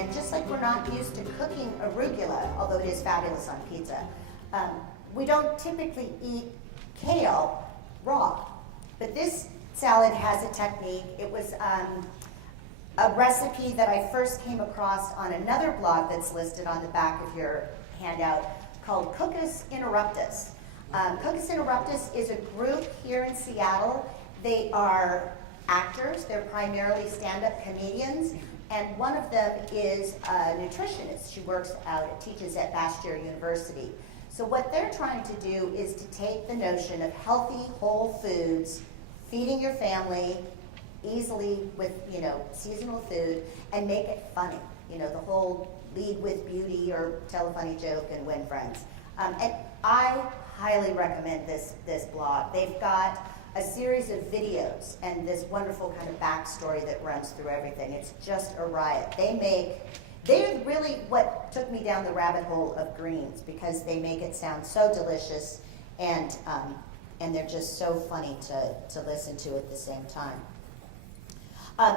And just like we're not used to cooking arugula, although it is fabulous on pizza, we don't typically eat kale raw. But this salad has a technique. It was a recipe that I first came across on another blog that's listed on the back of your handout called Cookus Interruptus. Cookus Interruptus is a group here in Seattle. They are actors. They're primarily stand-up comedians. And one of them is a nutritionist. She teaches at Bastyr University. So what they're trying to do is to take the notion of healthy, whole foods, feeding your family easily with, seasonal food, and make it funny. The whole lead with beauty or tell a funny joke and win friends. And I highly recommend this blog. They've got a series of videos and this wonderful kind of backstory that runs through everything. It's just a riot. They're really what took me down the rabbit hole of greens, because they make it sound so delicious, and they're just so funny to listen to at the same time.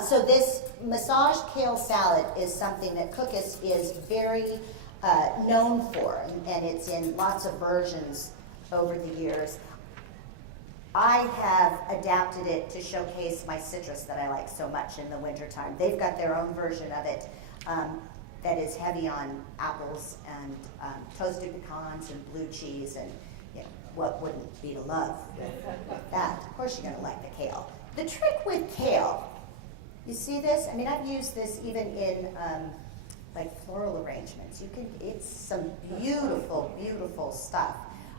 So this massaged kale salad is something that Cookus is very known for, and it's in lots of versions over the years. I have adapted it to showcase my citrus that I like so much in the wintertime. They've got their own version of it that is heavy on apples and toasted pecans and blue cheese, and what wouldn't be to love with that? Of course you're gonna like the kale. The trick with kale, you see this? I mean, I've used this even in like floral arrangements. It's some beautiful, beautiful stuff.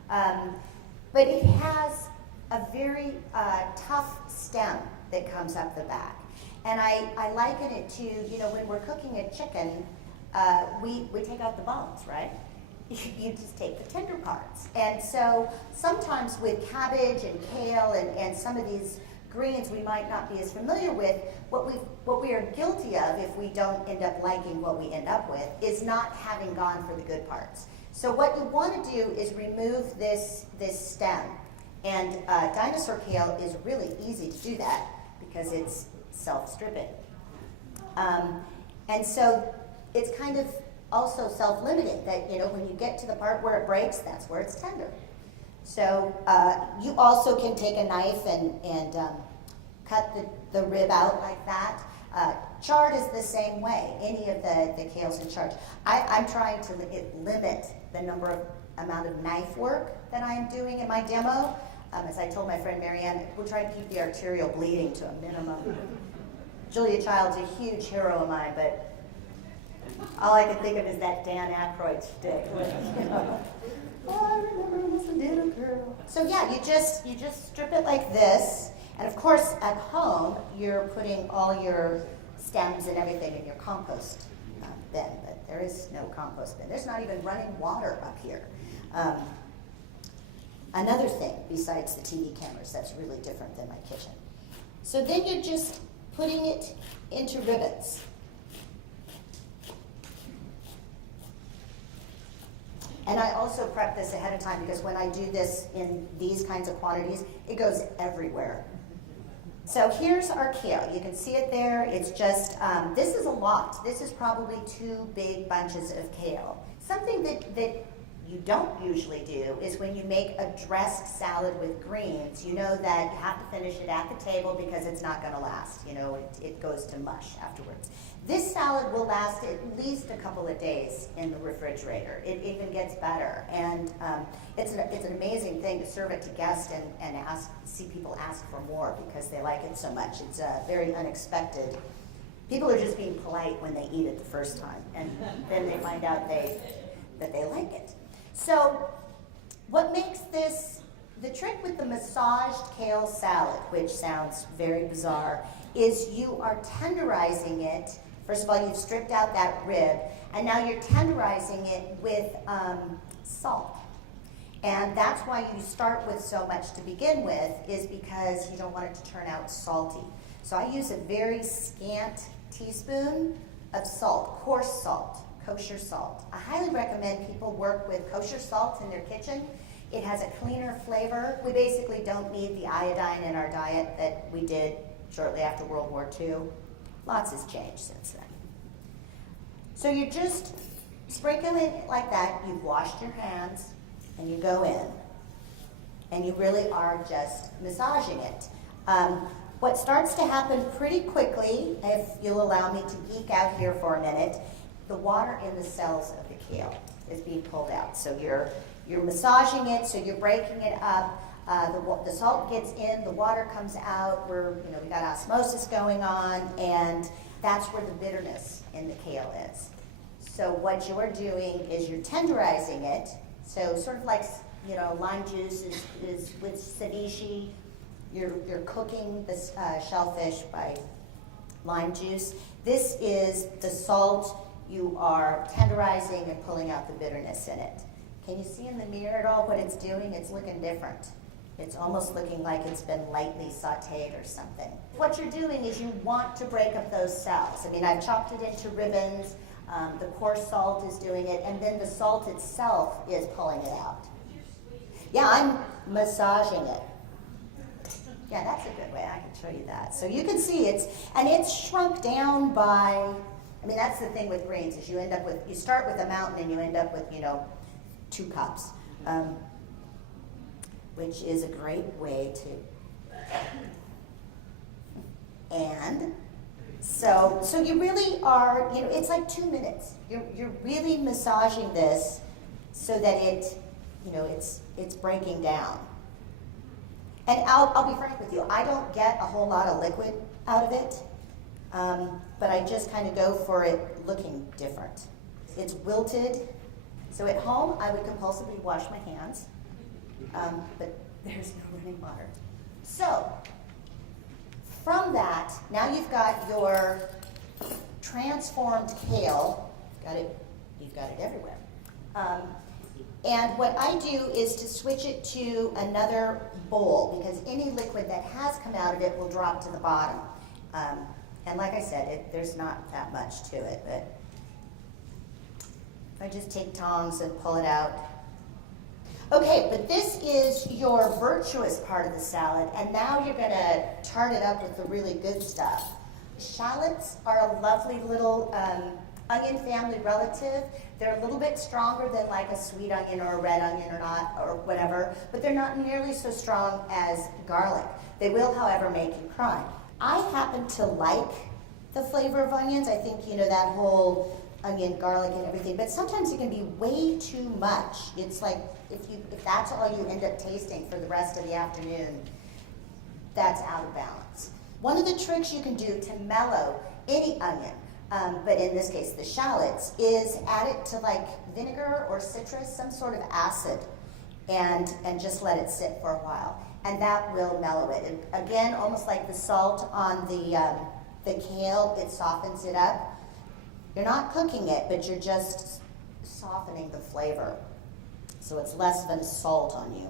But it has a very tough stem that comes up the back. And I liken it to, when we're cooking a chicken, we take out the bones, right? You just take the tender parts. And so sometimes with cabbage and kale and some of these greens we might not be as familiar with, what we are guilty of, if we don't end up liking what we end up with, is not having gone for the good parts. So what you want to do is remove this stem. And Dinosaur Kale is really easy to do that because it's self-stripping. And so it's kind of also self-limiting that, when you get to the part where it breaks, that's where it's tender. So you also can take a knife and cut the rib out like that. Chard is the same way, any of the kales in chard. I'm trying to limit the amount of knife work that I'm doing in my demo. As I told my friend Marianne, we're trying to keep the arterial bleeding to a minimum. Julia Child's a huge hero of mine, but all I can think of is that Dan Aykroyd stick. I remember I was a little girl. So yeah, you just strip it like this, and of course at home you're putting all your stems and everything in your compost bin, but there is no compost bin. There's not even running water up here. Another thing besides the TV cameras that's really different than my kitchen. So then you're just putting it into ribbons. And I also prep this ahead of time because when I do this in these kinds of quantities, it goes everywhere. So here's our kale. You can see it there. It's just, this is a lot. This is probably 2 big bunches of kale. Something that you don't usually do is when you make a dressed salad with greens, you know that you have to finish it at the table because it's not going to last. It goes to mush afterwards. This salad will last at least a couple of days in the refrigerator. It even gets better. And it's an amazing thing to serve it to guests and see people ask for more because they like it so much. It's very unexpected. People are just being polite when they eat it the first time, and then they find out that they like it. So what makes this, the trick with the massaged kale salad, which sounds very bizarre, is you are tenderizing it. First of all, you've stripped out that rib, and now you're tenderizing it with salt. And that's why you start with so much to begin with, is because you don't want it to turn out salty. So I use a very scant teaspoon of salt, coarse salt, kosher salt. I highly recommend people work with kosher salt in their kitchen. It has a cleaner flavor. We basically don't need the iodine in our diet that we did shortly after World War II. Lots has changed since then. So you're just sprinkling it like that. You've washed your hands, and you go in. And you really are just massaging it. What starts to happen pretty quickly, if you'll allow me to geek out here for a minute, the water in the cells of the kale is being pulled out. So you're massaging it, so you're breaking it up. The salt gets in, the water comes out. We got osmosis going on, and that's where the bitterness in the kale is. So what you're doing is you're tenderizing it. So sort of like lime juice is with ceviche. You're cooking the shellfish by lime juice. This is the salt. You are tenderizing and pulling out the bitterness in it. Can you see in the mirror at all what it's doing? It's looking different. It's almost looking like it's been lightly sauteed or something. What you're doing is you want to break up those cells. I mean, I've chopped it into ribbons. The coarse salt is doing it, and then the salt itself is pulling it out. Yeah, I'm massaging it. Yeah, that's a good way. I can show you that. So you can see it's shrunk down by, that's the thing with greens, is you start with a mountain and you end up with, 2 cups, which is a great way to, and so you really are, it's like 2 minutes. You're really massaging this so that it's breaking down. And I'll be frank with you, I don't get a whole lot of liquid out of it, but I just kind of go for it looking different. It's wilted, so at home I would compulsively wash my hands, but there's no running water. So, from that, now you've got your transformed kale. You've got it everywhere. And what I do is to switch it to another bowl, because any liquid that has come out of it will drop to the bottom. And like I said, there's not that much to it, but if I just take tongs and pull it out. Okay, but this is your virtuous part of the salad, and now you're going to tart it up with the really good stuff. Shallots are a lovely little onion family relative. They're a little bit stronger than like a sweet onion or a red onion or whatever, but they're not nearly so strong as garlic. They will, however, make you cry. I happen to like the flavor of onions. I think, that whole onion, garlic, and everything, but sometimes it can be way too much. It's like if that's all you end up tasting for the rest of the afternoon, that's out of balance. One of the tricks you can do to mellow any onion, but in this case the shallots, is add it to like vinegar or citrus, some sort of acid, and just let it sit for a while. And that will mellow it. And again, almost like the salt on the kale, it softens it up. You're not cooking it, but you're just softening the flavor. So it's less of an assault on you.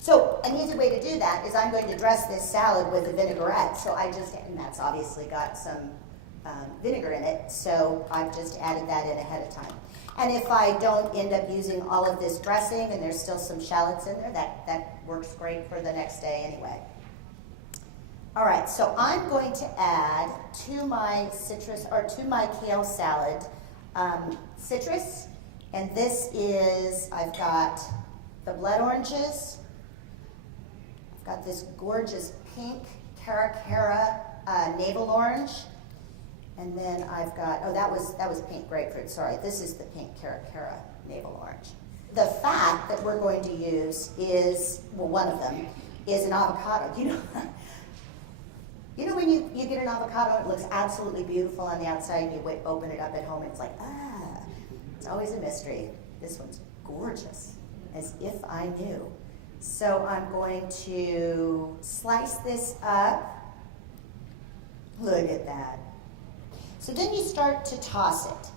So an easy way to do that is I'm going to dress this salad with a vinaigrette. So and that's obviously got some vinegar in it, so I've just added that in ahead of time. And if I don't end up using all of this dressing and there's still some shallots in there, that works great for the next day anyway. All right, so I'm going to add to my kale salad citrus, and this is, I've got the blood oranges, I've got this gorgeous pink Cara navel orange, and then I've got, that was pink grapefruit, sorry. This is the pink Cara navel orange. The fat that we're going to use is, one of them, is an avocado. You know when you get an avocado, it looks absolutely beautiful on the outside, you open it up at home, and it's like, it's always a mystery. This one's gorgeous, as if I knew. So I'm going to slice this up. Look at that. So then you start to toss it.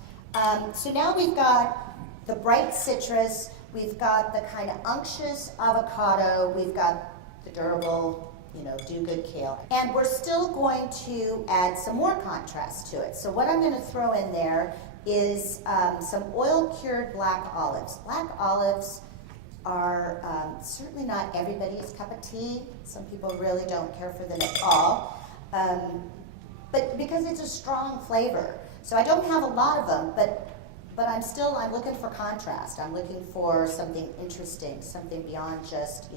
So now we've got the bright citrus, we've got the kind of unctuous avocado, we've got the durable, do good kale. And we're still going to add some more contrast to it. So what I'm going to throw in there is some oil-cured black olives. Black olives are certainly not everybody's cup of tea. Some people really don't care for them at all. But because it's a strong flavor, So I don't have a lot of them, but I'm looking for contrast. I'm looking for something interesting, something beyond just,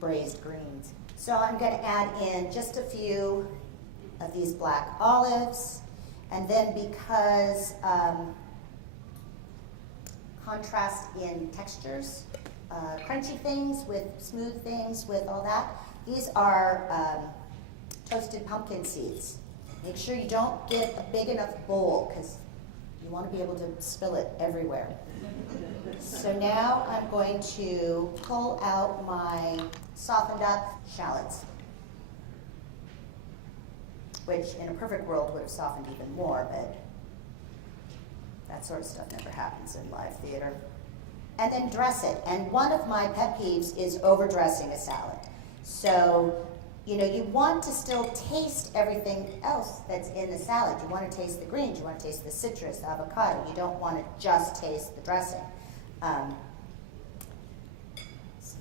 braised greens. So I'm going to add in just a few of these black olives, and then because contrast in textures, crunchy things with smooth things with all that, these are toasted pumpkin seeds. Make sure you don't get a big enough bowl because you want to be able to spill it everywhere. So now I'm going to pull out my softened up shallots, which in a perfect world would have softened even more, but that sort of stuff never happens in live theater. And then dress it. And one of my pet peeves is overdressing a salad. So, you want to still taste everything else that's in the salad. You want to taste the greens, you want to taste the citrus, the avocado. You don't want to just taste the dressing. So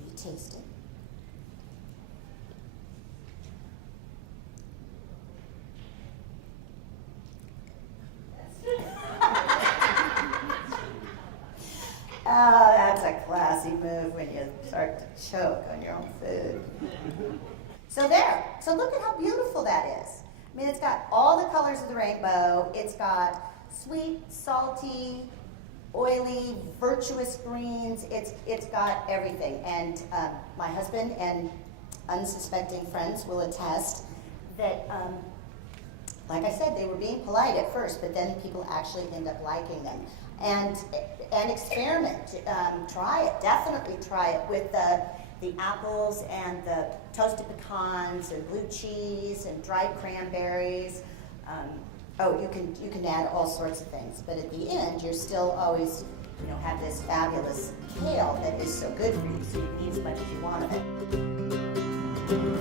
you taste it. Oh, that's a classy move when you start to choke on your own food. So there. So look at how beautiful that is. I mean, it's got all the colors of the rainbow. It's got sweet, salty, oily, virtuous greens. It's got everything. And my husband and unsuspecting friends will attest that, like I said, they were being polite at first, but then people actually end up liking them. And experiment. Try it. Definitely try it with the apples and the toasted pecans and blue cheese and dried cranberries. You can add all sorts of things, but at the end you're still always have this fabulous kale that is so good for you. So you can eat as much as you want of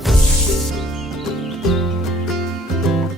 it.